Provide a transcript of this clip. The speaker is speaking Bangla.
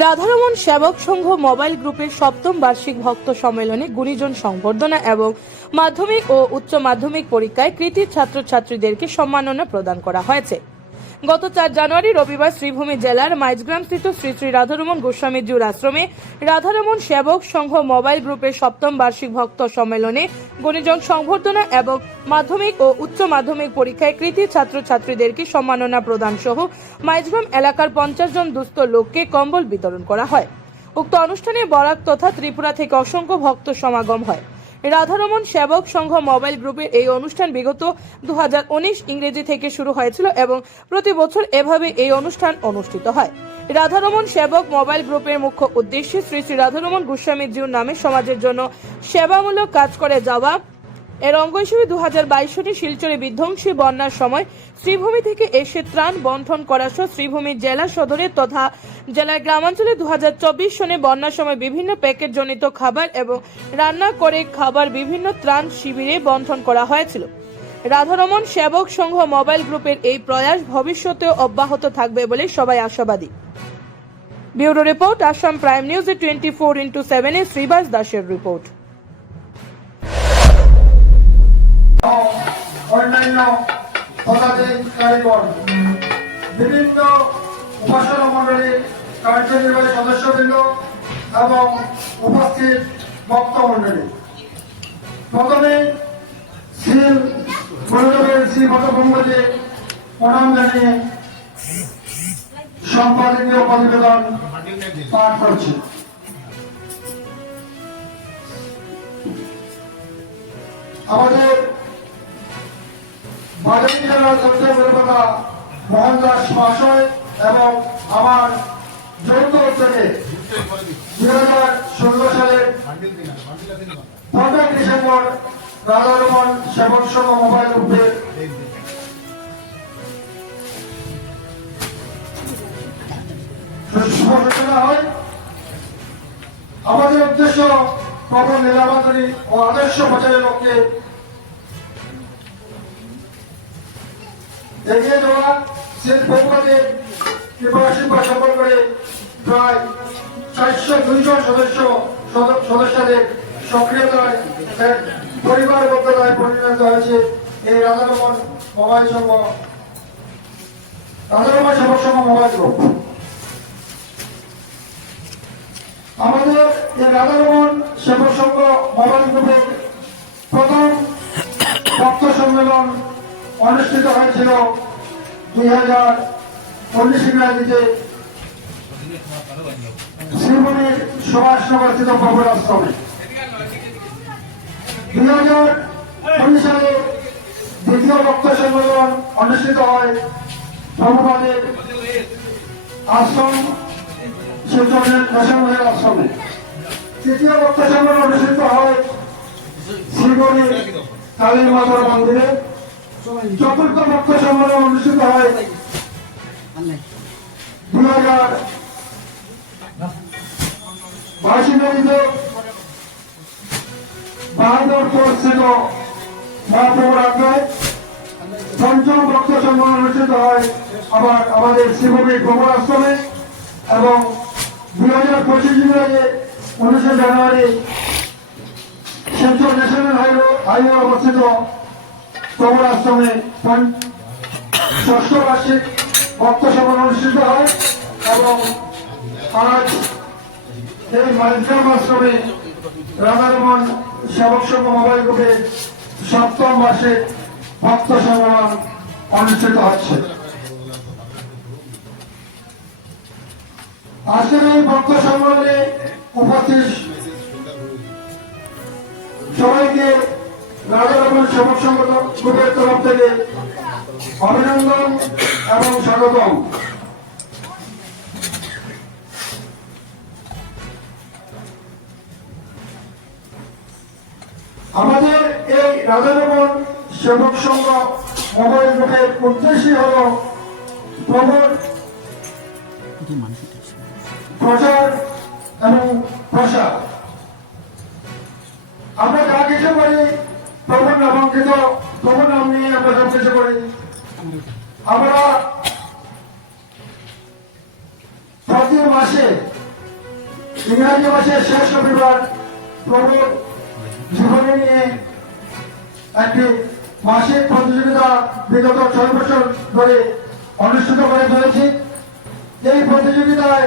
রাধারমণ সেবক সংঘ মোবাইল গ্রুপের সপ্তম বার্ষিক ভক্ত সম্মেলনে গুণীজন সংবর্ধনা এবং মাধ্যমিক ও উচ্চ মাধ্যমিক পরীক্ষায় কৃতি ছাত্রছাত্রীদেরকে সম্মাননা প্রদান করা হয়েছে। গত চার জানুয়ারি রবিবার শ্রীভূমি জেলার মাইজগ্রাম স্থিত শ্রী শ্রী রাধারমণ গোস্বামী জিউর আশ্রমে রাধারমণ সেবক সংঘ মোবাইল গ্রুপের সপ্তম বার্ষিক ভক্ত সম্মেলনে গণিজন সংবর্ধনা এবং মাধ্যমিক ও উচ্চ মাধ্যমিক পরীক্ষায় কৃতি ছাত্রছাত্রীদেরকে সম্মাননা প্রদান সহ মাইজগ্রাম এলাকার পঞ্চাশ জন দুস্থ লোককে কম্বল বিতরণ করা হয়। উক্ত অনুষ্ঠানে বরাক তথা ত্রিপুরা থেকে অসংখ্য ভক্ত সমাগম হয়। রাধারমণ সেবক সংঘ মোবাইল গ্রুপের এই অনুষ্ঠান বিগত দু হাজার উনিশ ইংরেজি থেকে শুরু হয়েছিল এবং প্রতি বছর এভাবে এই অনুষ্ঠান অনুষ্ঠিত হয়। রাধারমন সেবক মোবাইল গ্রুপের মুখ্য উদ্দেশ্যে শ্রী শ্রী রাধারমন গোস্বামী জিউ নামে সমাজের জন্য সেবামূলক কাজ করে যাওয়া এর অঙ্গ হিসেবে দু হাজার বাইশ সনে শিলচরে বিধ্বংসী বন্যার সময় শ্রীভূমি থেকে এসে ত্রাণ বন্টন করা সহ শ্রীভূমি জেলা সদরে তথা জেলার গ্রামাঞ্চলে দু হাজার চব্বিশ সনে বন্যার সময় বিভিন্ন প্যাকেটজনিত খাবার এবং রান্না করে খাবার বিভিন্ন ত্রাণ শিবিরে বন্টন করা হয়েছিল। রাধারমন সেবক সংঘ মোবাইল গ্রুপের এই প্রয়াস ভবিষ্যতেও অব্যাহত থাকবে বলে সবাই আশাবাদী। ব্যুরো রিপোর্ট, আসাম প্রাইম নিউজে টোয়েন্টি ফোর ইন্টু সেভেনে শ্রীবাস দাসের রিপোর্ট। অন্যান্য কারিগর বিভিন্ন উপাসনা মন্ডলী কার্যনির্বাহী সদস্যবৃন্দ এবং উপস্থিত ভক্ত মন্ডলী প্রথমে শ্রী মতভঙ্গকে প্রণাম জানিয়ে সম্পাদকীয় প্রতিবেদন পাঠ করছি। আমাদের বাজারি জেলার বড় কথা মোহনদাস মহাশয় এবং আমার যৌথ থেকে দুই হাজার ষোলো সালের পনেরোই ডিসেম্বর রাধারমন সেবন সংঘ মোবাইল হয়। আমাদের উদ্দেশ্য প্রবল লীলাবাদী ও আদর্শ প্রচারের লক্ষ্যে এগিয়ে যাওয়া শিল্পপদের কৃপাশীর্বাদ সফল করে প্রায় চারশো দুইজন সদস্য সদস্যদের সক্রিয়তায় এক পরিবারবদ্ধতায় পরিণত হয়েছে এই রাধারমন মোবাইল সংঘ রাধারমন সেবক সংঘ মোবাইল গ্রুপ আমাদের এই রাধারমন সেবক সংঘ মোবাইল গ্রুপের প্রথম ভক্ত সম্মেলন অনুষ্ঠিত হয়েছিল দুই হাজার উনিশ ইংরাজিতে শ্রীমণির সুভাষনগরস্থিত বাবুর আশ্রমে দুই হাজার উনিশ সালে দ্বিতীয় ভক্ত সম্মেলন অনুষ্ঠিত হয় প্রভুপাদের আশ্রম, শিলচরের নেশামুখের আশ্রমে। তৃতীয় ভক্ত সম্মেলন অনুষ্ঠিত হয় শ্রীমণি কালী মাতার মন্দিরে। চতুর্থ ভক্ত সম্মেলন অনুষ্ঠিত হয় দুই হাজার বাইশ ইংরেজিতে বাহাদুরপুর স্থিত মহাপ্রভুর আজ্ঞায় পঞ্চম ভক্ত সম্মেলন অনুষ্ঠিত হয় আবার আমাদের শিবভূমি প্রভুর এবং দুই হাজার পঁচিশ ইংরেজি উনিশে জানুয়ারি শিলচর ন্যাশনাল হাইওয়ে হাইওয়ে অবস্থিত আশ্রমে ষষ্ঠ বার্ষিক ভক্ত সভা অনুষ্ঠিত হয় এবং আজ এই মাইগ্রাম আশ্রমে রাধারমন সেবক সংঘ মোবাইল গ্রুপে সপ্তম মাসে ভক্ত সম্মেলন অনুষ্ঠিত হচ্ছে। আজকের এই ভক্ত সম্মেলনে উপস্থিত সবাইকে সেবক সংঘ গ্রুপের তরফ থেকে অভিনন্দন এবং স্বাগতম। আমাদের এই রাধারমন সেবক সংঘ মোবাইল গ্রুপের উদ্দেশ্যই হল প্রবল প্রচার এবং প্রসার। আমরা যা কিছু করি প্রভুর নামাঙ্কিত প্রভুর নাম নিয়ে আমরা সব কিছু করি আমরা প্রতি মাসে, ইংরাজি মাসের শেষ রবিবার প্রমোদ জীবনী নিয়ে একটি মাসিক প্রতিযোগিতা বিগত ছয় বছর ধরে অনুষ্ঠিত করে চলেছি। এই প্রতিযোগিতায়